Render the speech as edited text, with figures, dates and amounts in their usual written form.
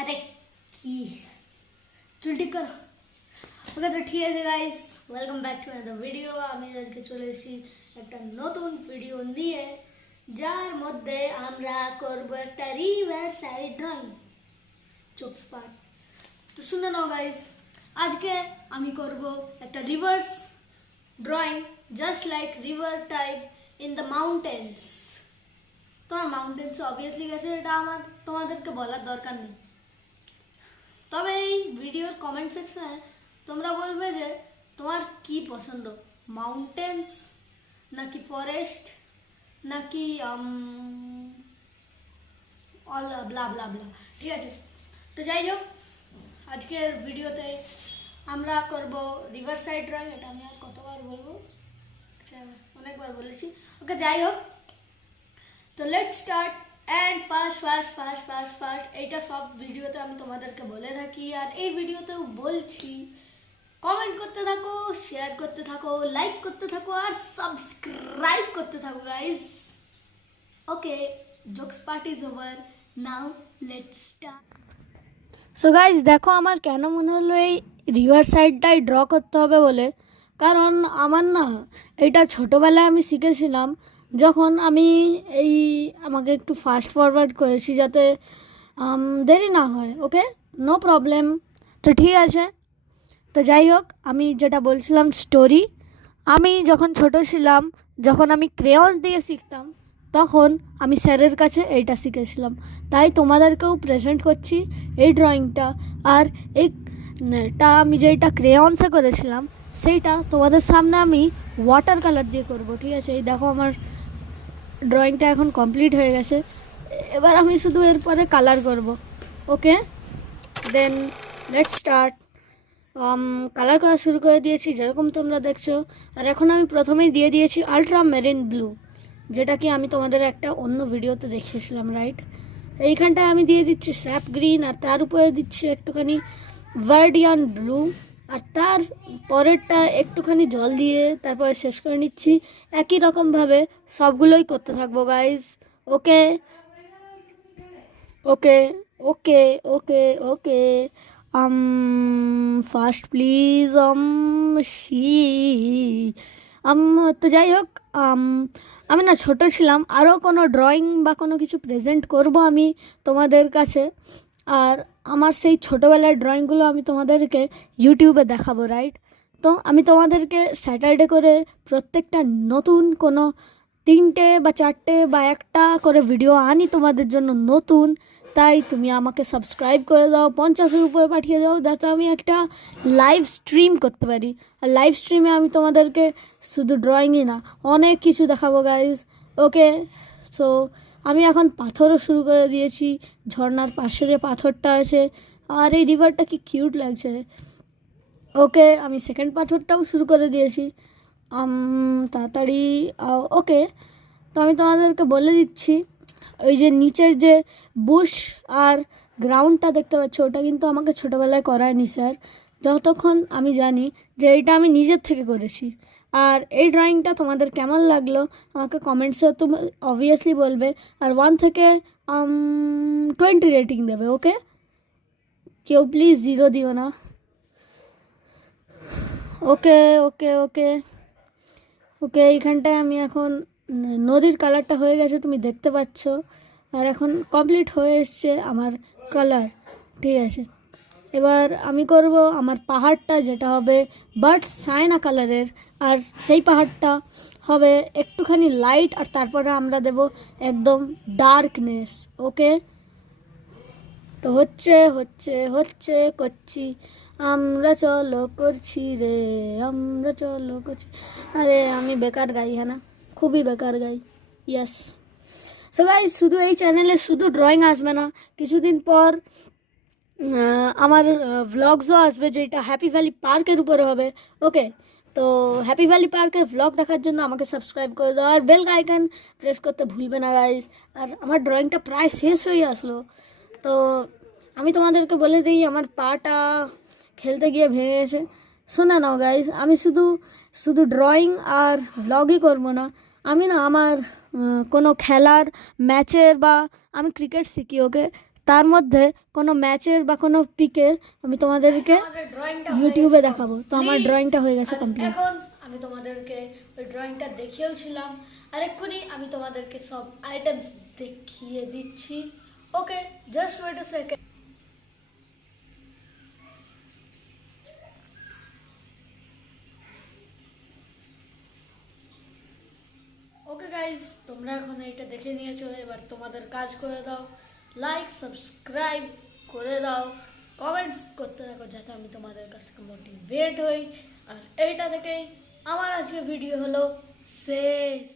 अरे की চুলটি করো ওকে। তো ঠিক আছে guys, welcome back to another video. আমি আজকে চলে এসেছি একটা নতুন ভিডিও নিয়ে, যার মধ্যে আমরা করব একটা রিভার সাইড ড্রয়িং চোকস পার্ট। তো শুনে নাও গাইস, আজকে আমি করব একটা river's drawing just like river type in the mountains. তোমার মাউন্টেন্স অবভিয়াসলি গেছে, এটা আমার তোমাদেরকে বলার দরকার নেই। তবে এই ভিডিওর কমেন্ট সেকশনে তোমরা বলবে যে তোমার কি পছন্দ, মাউন্টেন্স নাকি ফরেস্ট নাকি অল ব্লা ব্লা ব্লা। ঠিক আছে, তো যাই হোক, আজকের ভিডিওতে আমরা করব রিভার সাইড ড্রয়িং। এটা আমি আর কতবার বলবো, আচ্ছা অনেকবার বলেছি। ওকে, যাই হোক, তো লেটস স্টার্ট। অ্যান্ড ফার্স্ট এইটা সব ভিডিওতে আমি তোমাদেরকে বলে থাকি, আর এই ভিডিওতেও বলছি। কমেন্ট করতে থাকো, শেয়ার করতে থাকো, লাইক করতে থাকো, আর সাবস্ক্রাইব করতে থাকো guys. Okay, jokes part is over, now let's start. So guys, দেখো আমার কেন মনে হলো এই রিভার সাইডটাই ড্র করতে হবে বলে। কারণ আমার না এটা ছোটোবেলায় আমি শিখেছিলাম, যখন আমি আমাকে একটু ফাস্ট ফরওয়ার্ড করেছি যাতে দেরি না হয়। ওকে, নো প্রবলেম। তো ঠিক আছে, তো যাই হোক, আমি যেটা বলছিলাম স্টোরি। আমি যখন ছোট ছিলাম, যখন আমি ক্রেয়ন দিয়ে শিখতাম, তখন আমি স্যারের কাছে এইটা শিখেছিলাম। তাই তোমাদেরকেও প্রেজেন্ট করছি এই ড্রয়িংটা। আর এইটা আমি যেটা ক্রেয়নসে করেছিলাম, সেইটা তোমাদের সামনে আমি ওয়াটার কালার দিয়ে করব। ঠিক আছে, এই দেখো আমার ড্রয়িংটা এখন কমপ্লিট হয়ে গেছে। এবার আমি শুধু এরপরে কালার করব। ওকে, দেন লেটস স্টার্ট। কালার করা শুরু করে দিয়েছি, যেরকম তোমরা দেখছো। আর এখন আমি প্রথমেই দিয়ে দিয়েছি আলট্রা মেরিন ব্লু, যেটা কি আমি তোমাদের একটা অন্য ভিডিওতে দেখিয়েছিলাম, রাইট? এইখানটায় আমি দিয়ে দিচ্ছি স্যাপ গ্রিন, আর তার উপরে দিচ্ছি একটুখানি ভার্ডিয়ান ব্লু, আর তার পরেরটা একটুখানি জল দিয়ে তারপরে শেষ করে নিচ্ছি। একই রকমভাবে সবগুলোই করতে থাকবো guys. Okay okay okay okay okay first please she তো যাই হোক, আমি না ছোট ছিলাম, আরও কোনো ড্রয়িং বা কোনো কিছু প্রেজেন্ট করব আমি তোমাদের কাছে। আর আমার সেই ছোটোবেলার ড্রয়িংগুলো আমি তোমাদেরকে ইউটিউবে দেখাবো, রাইট? তো আমি তোমাদেরকে স্যাটারডে করে প্রত্যেকটা নতুন কোনো 3টে বা 4টে বা একটা করে ভিডিও আনি তোমাদের জন্য নতুন। তাই তুমি আমাকে সাবস্ক্রাইব করে দাও, 50-এর উপরে পাঠিয়ে দাও, যাতে আমি একটা লাইভ স্ট্রিম করতে পারি। আর লাইভ স্ট্রিমে আমি তোমাদেরকে শুধু ড্রয়িংই না, অনেক কিছু দেখাবো গাইজ। ওকে, সো আমি এখন পাথরও শুরু করে দিয়েছি। ঝর্নার পাশে যে পাথরটা আছে, আর এই রিভারটা কি কিউট লাগছে। ওকে, আমি সেকেন্ড পাথরটাও শুরু করে দিয়েছি। তাড়াতাড়ি। ওকে, তো আমি তোমাদেরকে বলে দিচ্ছি, ওই যে নিচের যে বুশ আর গ্রাউন্ডটা দেখতে পাচ্ছ, ওটা কিন্তু আমাকে ছোটোবেলায় করায়নি স্যার, যতক্ষণ আমি জানি যে এটা আমি নিজের থেকে করেছি। আর এই ড্রয়িংটা তোমাদের কেমন লাগলো আমাকে কমেন্টসে তো অবভিয়াসলি বলবে। আর 1 থেকে 20 রেটিং দেবে। ওকে, কেউ প্লিজ 0 দিও না। ওকে ওকে ওকে ওকে এইখানটায় আমি এখন নদীর কালারটা হয়ে গেছে, তুমি দেখতে পাচ্ছ। আর এখন কমপ্লিট হয়ে এসছে আমার কালার। ঠিক আছে, এবার আমি করব আমার পাহাড়টা, যেটা হবে বার্ডস সাইনা কালারের। আর সেই পাহাড়টা হবে একটুখানি লাইট, আর তারপরে আমরা দেব একদম ডার্কনেস। ওকে, তো হচ্ছে করছি, আমরা চলো করছি রে, আমরা চলো করছি। আরে আমি বেকার গাই, হ্যাঁ না, খুবই বেকার গাই। ইয়েস। সো গাইস, শুধু এই চ্যানেলে শুধু ড্রয়িং আসবে না, কিছুদিন পর আমার ভ্লগসও আসবে, যেটা হ্যাপি ভ্যালি পার্কের উপরে হবে। ওকে, তো হ্যাপি ভ্যালি পার্কের ভ্লগ দেখার জন্য আমাকে সাবস্ক্রাইব করে দাও, আর বেল আইকন প্রেস করতে ভুলবে না গাইস। আর আমার ড্রয়িংটা প্রায় শেষ হয়ে আসলো। তো আমি তোমাদেরকে বলে দিই, আমার পাটা খেলতে গিয়ে ভেঙে গেছে। শোনা নাও গাইস, আমি শুধু ড্রয়িং আর ব্লগই করবো না। আমি না আমার কোনো খেলার ম্যাচের, বা আমি ক্রিকেট শিখি, ওকে, তার মধ্যে কোনো ম্যাচের বা কোনো পিকের আমি তোমাদেরকে ইউটিউবে দেখাবো। তো আমার ড্রয়িংটা হয়ে গেছে কমপ্লিট। এখন আমি তোমাদেরকে ওই ড্রয়িংটা দেখিয়েওছিলাম, আর এক্ষুনি আমি তোমাদেরকে সব আইটেমস দেখিয়ে দিচ্ছি। Okay, just wait a second. Okay guys, তোমরা এখন এইটা দেখে নিয়েছো, এবার তোমাদের কাজ করে দাও, লাইক সাবস্ক্রাইব করে দাও, কমেন্টস করতে থাকো যাতে আমি তোমাদের কাছ থেকে মোটিভেট হই। আর এইটা থেকেই আমার আজকে ভিডিও হলো শেষ।